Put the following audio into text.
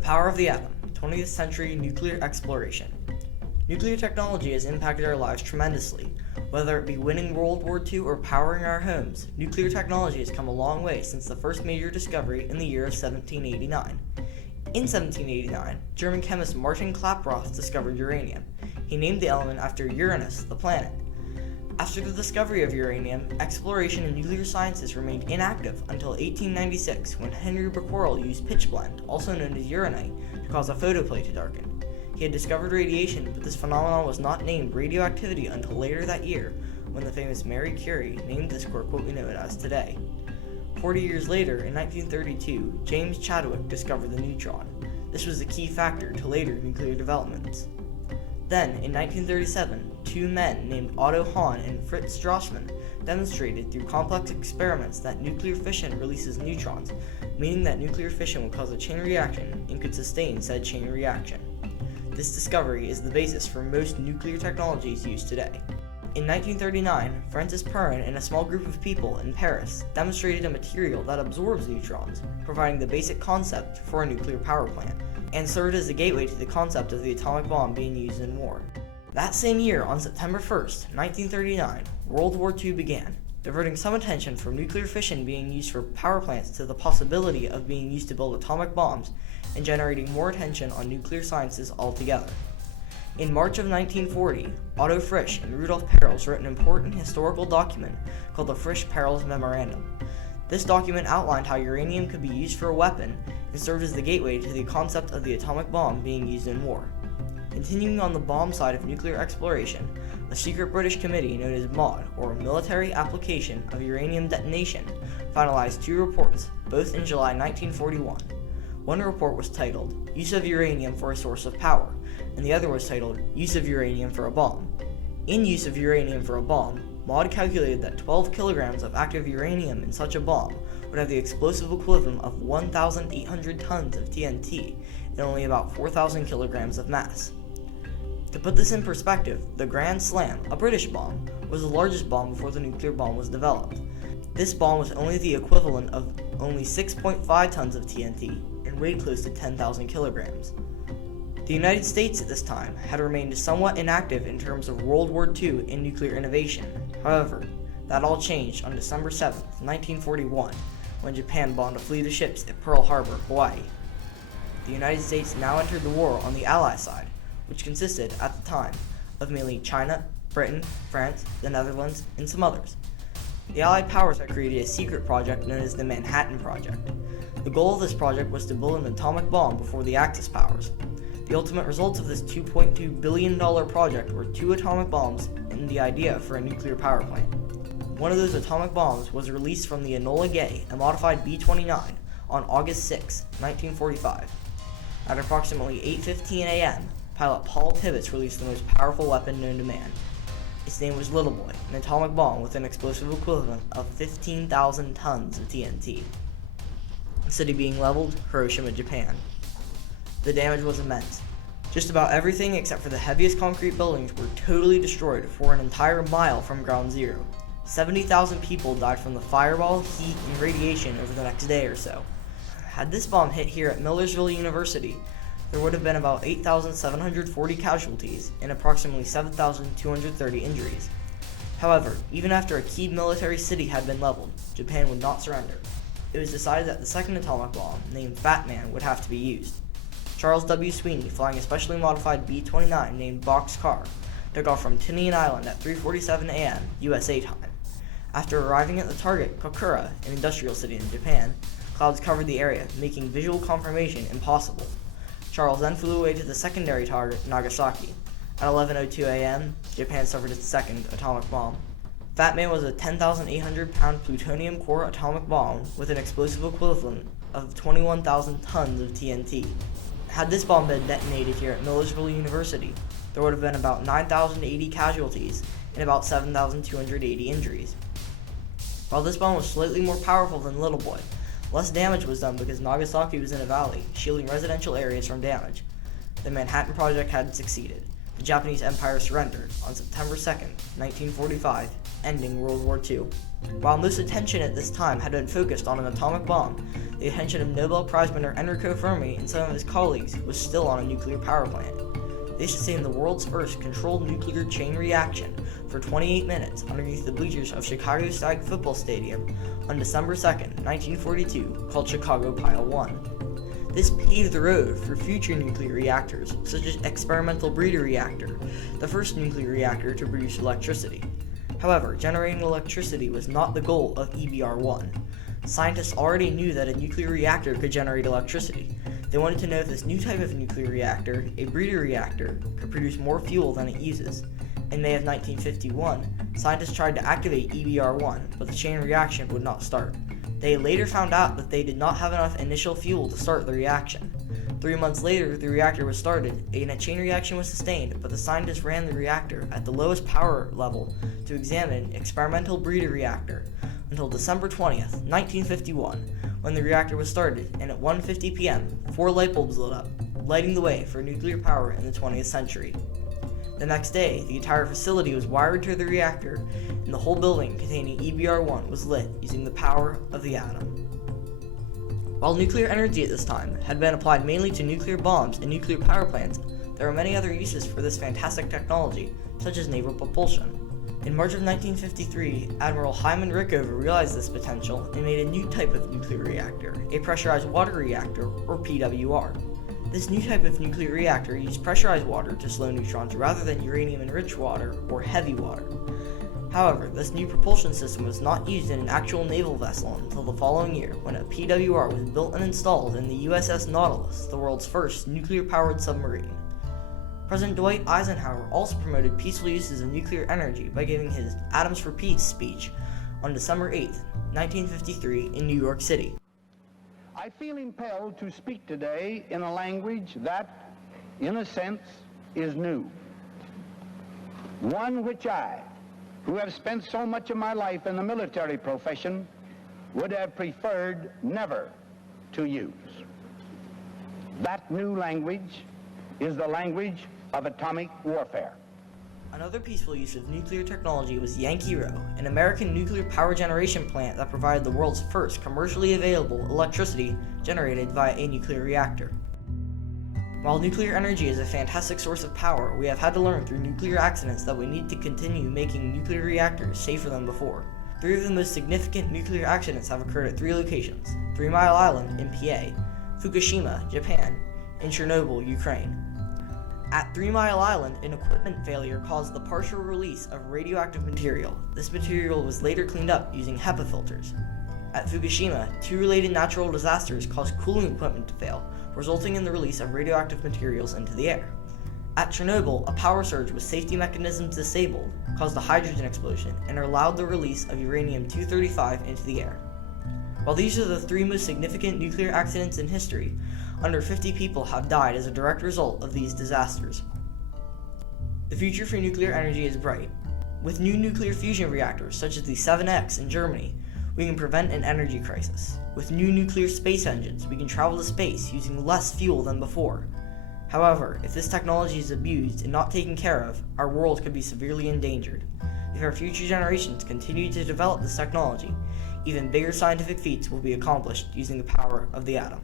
power of the atom, 20th century nuclear exploration. Nuclear technology has impacted our lives tremendously. Whether it be winning World War II or powering our homes, nuclear technology has come a long way since the first major discovery in the year of 1789. In 1789, German chemist Martin Klaproth discovered uranium. He named the element after Uranus, the planet. After the discovery of uranium, exploration in nuclear sciences remained inactive until 1896, when Henry Becquerel used pitchblende, also known as uranite, to cause a photoplay to darken. He had discovered radiation, but this phenomenon was not named radioactivity until later that year, when the famous Marie Curie named this quirk what we know it as today. 40 years later, in 1932, James Chadwick discovered the neutron. This was a key factor to later nuclear developments. Then, in 1937, two men named Otto Hahn and Fritz Strassmann demonstrated through complex experiments that nuclear fission releases neutrons, meaning that nuclear fission would cause a chain reaction and could sustain said chain reaction. This discovery is the basis for most nuclear technologies used today. In 1939, Francis Perrin and a small group of people in Paris demonstrated a material that absorbs neutrons, providing the basic concept for a nuclear power plant, and served as the gateway to the concept of the atomic bomb being used in war. That same year, on September 1st, 1939, World War II began, diverting some attention from nuclear fission being used for power plants to the possibility of being used to build atomic bombs, and generating more attention on nuclear sciences altogether. In March of 1940, Otto Frisch and Rudolf Peierls wrote an important historical document called the Frisch-Peierls Memorandum. This document outlined how uranium could be used for a weapon and served as the gateway to the concept of the atomic bomb being used in war. Continuing on the bomb side of nuclear exploration, a secret British committee known as MAUD, or Military Application of Uranium Detonation, finalized two reports, both in July 1941. One report was titled, Use of Uranium for a Source of Power, and the other was titled, Use of Uranium for a Bomb. In Use of Uranium for a Bomb, MAUD calculated that 12 kilograms of active uranium in such a bomb would have the explosive equivalent of 1,800 tons of TNT and only about 4,000 kilograms of mass. To put this in perspective, the Grand Slam, a British bomb, was the largest bomb before the nuclear bomb was developed. This bomb was only the equivalent of only 6.5 tons of TNT and weighed close to 10,000 kilograms. The United States at this time had remained somewhat inactive in terms of World War II and nuclear innovation. However, that all changed on December 7, 1941, when Japan bombed a fleet of ships at Pearl Harbor, Hawaii. The United States now entered the war on the Ally side, which consisted, at the time, of mainly China, Britain, France, the Netherlands, and some others. The Allied powers had created a secret project known as the Manhattan Project. The goal of this project was to build an atomic bomb before the Axis powers. The ultimate results of this $2.2 billion project were two atomic bombs and the idea for a nuclear power plant. One of those atomic bombs was released from the Enola Gay, a modified B-29, on August 6, 1945. At approximately 8:15 a.m., pilot Paul Tibbets released the most powerful weapon known to man. Its name was Little Boy, an atomic bomb with an explosive equivalent of 15,000 tons of TNT. The city being leveled, Hiroshima, Japan. The damage was immense. Just about everything except for the heaviest concrete buildings were totally destroyed for an entire mile from ground zero. 70,000 people died from the fireball, heat, and radiation over the next day or so. Had this bomb hit here at Millersville University, there would have been about 8,740 casualties and approximately 7,230 injuries. However, even after a key military city had been leveled, Japan would not surrender. It was decided that the second atomic bomb, named Fat Man, would have to be used. Charles W. Sweeney, flying a specially modified B-29 named Boxcar, took off from Tinian Island at 3:47 a.m. USA time. After arriving at the target, Kokura, an industrial city in Japan, clouds covered the area, making visual confirmation impossible. Charles then flew away to the secondary target, Nagasaki. At 11:02 a.m., Japan suffered its second atomic bomb. Fat Man was a 10,800-pound plutonium core atomic bomb with an explosive equivalent of 21,000 tons of TNT. Had this bomb been detonated here at Millersville University, there would have been about 9,080 casualties and about 7,280 injuries. While this bomb was slightly more powerful than Little Boy, less damage was done because Nagasaki was in a valley, shielding residential areas from damage. The Manhattan Project had succeeded. The Japanese Empire surrendered on September 2, 1945, ending World War II. While most attention at this time had been focused on an atomic bomb, the attention of Nobel Prize winner Enrico Fermi and some of his colleagues was still on a nuclear power plant. They sustained the world's first controlled nuclear chain reaction for 28 minutes underneath the bleachers of Chicago Stag Football Stadium on December 2nd, 1942, called Chicago Pile 1. This paved the road for future nuclear reactors, such as Experimental Breeder Reactor, the first nuclear reactor to produce electricity. However, generating electricity was not the goal of EBR-1. Scientists already knew that a nuclear reactor could generate electricity. They wanted to know if this new type of nuclear reactor, a breeder reactor, could produce more fuel than it uses. In May of 1951, scientists tried to activate EBR-1, but the chain reaction would not start. They later found out that they did not have enough initial fuel to start the reaction. 3 months later, the reactor was started, and a chain reaction was sustained, but the scientists ran the reactor at the lowest power level to examine Experimental Breeder Reactor until December 20th, 1951, when the reactor was started, and at 1:50 p.m., 4 light bulbs lit up, lighting the way for nuclear power in the 20th century. The next day, the entire facility was wired to the reactor, and the whole building containing EBR-1 was lit using the power of the atom. While nuclear energy at this time had been applied mainly to nuclear bombs and nuclear power plants, there were many other uses for this fantastic technology, such as naval propulsion. In March of 1953, Admiral Hyman Rickover realized this potential and made a new type of nuclear reactor, a pressurized water reactor, or PWR. This new type of nuclear reactor used pressurized water to slow neutrons rather than uranium-enriched water, or heavy water. However, this new propulsion system was not used in an actual naval vessel until the following year, when a PWR was built and installed in the USS Nautilus, the world's first nuclear-powered submarine. President Dwight Eisenhower also promoted peaceful uses of nuclear energy by giving his Atoms for Peace speech on December 8, 1953, in New York City. I feel impelled to speak today in a language that, in a sense, is new. One which I, who have spent so much of my life in the military profession, would have preferred never to use. That new language is the language of atomic warfare. Another peaceful use of nuclear technology was Yankee Row, an American nuclear power generation plant that provided the world's first commercially available electricity generated via a nuclear reactor. While nuclear energy is a fantastic source of power, we have had to learn through nuclear accidents that we need to continue making nuclear reactors safer than before. 3 of the most significant nuclear accidents have occurred at 3 locations: 3 Mile Island in PA, Fukushima, Japan, and Chernobyl, Ukraine. At 3 Mile Island, an equipment failure caused the partial release of radioactive material. This material was later cleaned up using HEPA filters. At Fukushima, 2 related natural disasters caused cooling equipment to fail, resulting in the release of radioactive materials into the air. At Chernobyl, a power surge with safety mechanisms disabled caused a hydrogen explosion and allowed the release of uranium-235 into the air. While these are the 3 most significant nuclear accidents in history, under 50 people have died as a direct result of these disasters. The future for nuclear energy is bright. With new nuclear fusion reactors, such as the 7X in Germany, we can prevent an energy crisis. With new nuclear space engines, we can travel to space using less fuel than before. However, if this technology is abused and not taken care of, our world could be severely endangered. If our future generations continue to develop this technology, even bigger scientific feats will be accomplished using the power of the atom.